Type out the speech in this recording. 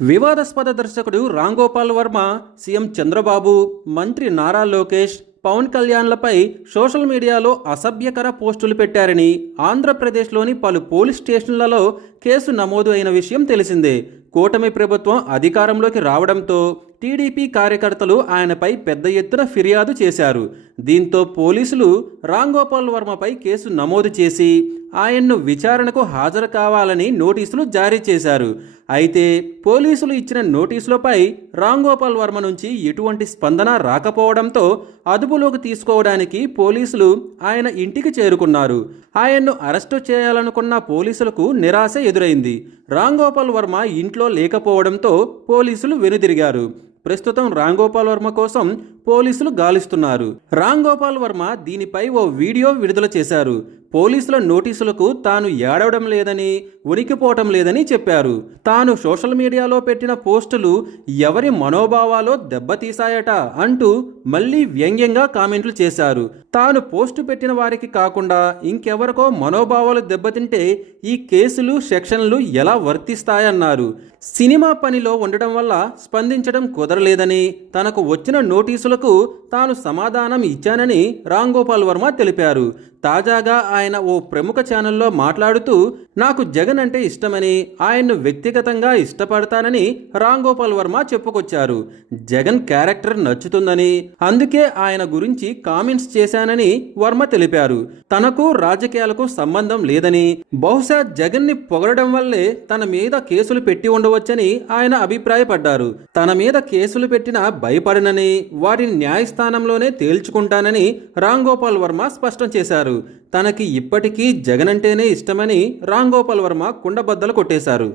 వివాదాస్పద దర్శకుడు రామ్ గోపాల్ వర్మ, సీఎం చంద్రబాబు, మంత్రి నారా లోకేష్, పవన్ కళ్యాణ్లపై సోషల్ మీడియాలో అసభ్యకర పోస్టులు పెట్టారని ఆంధ్రప్రదేశ్లోని పలు పోలీస్ స్టేషన్లలో కేసు నమోదు అయిన విషయం తెలిసిందే. కూటమి ప్రభుత్వం అధికారంలోకి రావడంతో టీడీపీ కార్యకర్తలు ఆయనపై పెద్ద ఎత్తున ఫిర్యాదు చేశారు. దీంతో పోలీసులు రామ్ గోపాల్ వర్మపై కేసు నమోదు చేసి ఆయన్ను విచారణకు హాజరు కావాలని నోటీసులు జారీ చేశారు. అయితే పోలీసులు ఇచ్చిన నోటీసులపై రామ్ గోపాల్ వర్మ నుంచి ఎటువంటి స్పందన రాకపోవడంతో అదుపులోకి తీసుకోవడానికి పోలీసులు ఆయన ఇంటికి చేరుకున్నారు. ఆయన్ను అరెస్టు చేయాలనుకున్న పోలీసులకు నిరాశ ఎదురైంది. రామ్ గోపాల్ వర్మ ఇంట్లో లేకపోవడంతో పోలీసులు వెనుదిరిగారు. ప్రస్తుతం రామ్ గోపాల్ వర్మ కోసం పోలీసులు గాలిస్తున్నారు. రామ్ గోపాల్ వర్మ దీనిపై ఓ వీడియో విడుదల చేశారు. పోలీసుల నోటీసులకు తాను ఏడవడం లేదని, ఉనికిపోవటం లేదని చెప్పారు. తాను సోషల్ మీడియాలో పెట్టిన పోస్టులు ఎవరి మనోభావాలో దెబ్బతీశాయట అంటూ మళ్ళీ వ్యంగ్యంగా కామెంట్లు చేశారు. తాను పోస్టు పెట్టిన వారికి కాకుండా ఇంకెవరికో మనోభావాలు దెబ్బతింటే ఈ కేసులు, సెక్షన్లు ఎలా వర్తిస్తాయన్నారు. సినిమా పనిలో ఉండటం వల్ల స్పందించడం కుదరలేదని, తనకు వచ్చిన నోటీసులకు తాను సమాధానం ఇచ్చానని రామ్ గోపాల్ వర్మ తెలిపారు. తాజాగా ఆయన ఓ ప్రముఖ ఛానల్లో మాట్లాడుతూ, నాకు జగన్ అంటే ఇష్టమని, ఆయన్ను వ్యక్తిగతంగా ఇష్టపడతానని రామ్ గోపాల్ వర్మ చెప్పుకొచ్చారు. జగన్ క్యారెక్టర్ నచ్చుతుందని, అందుకే ఆయన గురించి కామెంట్స్ చేశానని వర్మ తెలిపారు. తనకు రాజకీయాలకు సంబంధం లేదని, బహుశా జగన్ని పొగడడం వల్లే తన మీద కేసులు పెట్టి ఉండవచ్చని ఆయన అభిప్రాయపడ్డారు. తన మీద కేసులు పెట్టినా భయపడనని, వాటిని న్యాయస్థానంలోనే తేల్చుకుంటానని రామ్ గోపాల్ వర్మ స్పష్టం చేశారు. తనకి ఇప్పటికీ జగన్ అంటేనే ఇష్టమని రామ్ గోపాల్ వర్మ కుండబద్దలు కొట్టేశారు.